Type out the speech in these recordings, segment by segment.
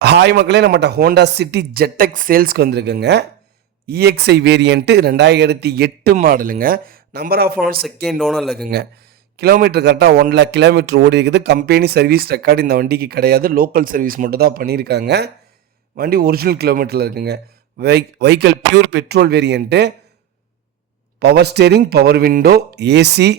Hi மக்களே, நம்மகிட்ட Honda city ஜெட்டெக்ஸ் சேல்ஸ்க்கு வந்திருக்குங்க. இஎக்ஸ்ஐ வேரியண்ட்டு 2008 மாடலுங்க. நம்பர் ஆஃப் ஓனர் செகண்ட் ஓனரில் இருக்குங்க. கிலோமீட்டர் கரெக்டாக 1,00,000 கிலோமீட்டர் ஓடி இருக்குது. கம்பெனி சர்வீஸ் ரெக்கார்டு இந்த வண்டிக்கு கிடையாது. லோக்கல் சர்வீஸ் மட்டும் தான் பண்ணியிருக்காங்க. வண்டி ஒரிஜினல் கிலோமீட்டரில் இருக்குங்க. Vehicle pure petrol variant. Power steering, power window, AC,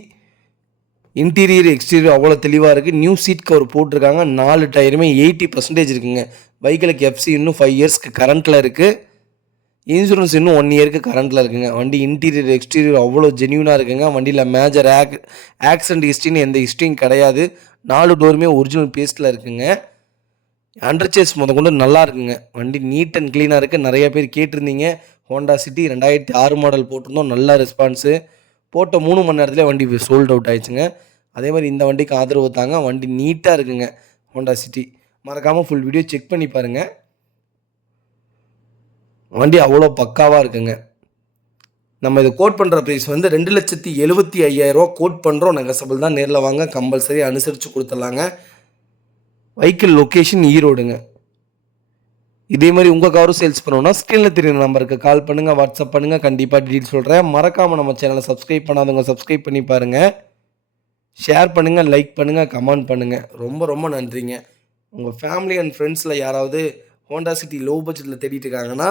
interior exterior அவ்வளோ தெளிவாக இருக்குது. நியூ சீட் கவர் போட்டிருக்காங்க. 4 டயருமே 80% இருக்குங்க. வெஹிக்கிளுக்கு எஃப்சி இன்னும் 5 இயர்ஸ்க்கு கரண்ட்டில் இருக்குது. இன்சூரன்ஸ் இன்னும் 1 இயருக்கு கரண்ட்டில் இருக்குங்க. வண்டி இன்டீரியர் எக்ஸ்டீரியர் அவ்வளோ ஜென்யூனாக இருக்குங்க. வண்டியில் மேஜர் ஆக்சிடென்ட் ஹிஸ்ட்ரின்னு எந்த ஹிஸ்ட்ரியும் கிடையாது. 4 டோருமே ஒரிஜினல் பேஸ்ட்டில் இருக்குங்க. அண்டர் சேஸ் கொண்டு நல்லா இருக்குங்க. வண்டி நீட் அண்ட் க்ளீனாக இருக்குது. நிறைய பேர் கேட்டிருந்தீங்க. ஹோண்டா சிட்டி 2006 மாடல் போட்டிருந்தோம். நல்ல ரெஸ்பான்ஸு. போட்ட 3 மணி நேரத்துலேயே வண்டி சோல்ட் அவுட் ஆயிடுச்சுங்க. அதே மாதிரி இந்த வண்டிக்கு ஆதரவு தாங்க. வண்டி நீட்டாக இருக்குங்க. ஹோண்டா சிட்டி மறக்காமல் ஃபுல் வீடியோ செக் பண்ணி பாருங்கள். வண்டி அவ்வளோ பக்காவாக இருக்குங்க. நம்ம இது கோட் பண்ணுற ப்ரைஸ் வந்து 2,75,000 கோட் பண்ணுறோம். நெகசபிள் தான். நேரில் வாங்க, கம்பல்சரி அனுசரித்து கொடுத்துடலாங்க. Vehicle location ஈரோடுங்க. இதே மாதிரி உங்கள் காரும் சேல்ஸ் பண்ணணும்னா ஸ்க்ரீனில் தெரியுற நம்பருக்கு கால் பண்ணுங்கள், வாட்ஸ்அப் பண்ணுங்கள். கண்டிப்பாக டீட்டெயில் சொல்கிறேன். மறக்காமல் நம்ம சேனலை சப்ஸ்கிரைப் பண்ணாதவங்க சப்ஸ்கிரைப் பண்ணி பாருங்கள். ஷேர் பண்ணுங்கள், லைக் பண்ணுங்கள், கமெண்ட் பண்ணுங்கள். ரொம்ப ரொம்ப நன்றிங்க. உங்கள் ஃபேமிலி அண்ட் ஃப்ரெண்ட்ஸில் யாராவது ஹோண்டா சிட்டி லோ பட்ஜெட்டில் தேடிட்டு இருக்காங்கன்னா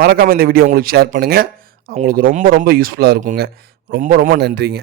மறக்காமல் இந்த வீடியோ உங்களுக்கு ஷேர் பண்ணுங்கள். அவங்களுக்கு ரொம்ப ரொம்ப யூஸ்ஃபுல்லாக இருக்குங்க. ரொம்ப ரொம்ப நன்றிங்க.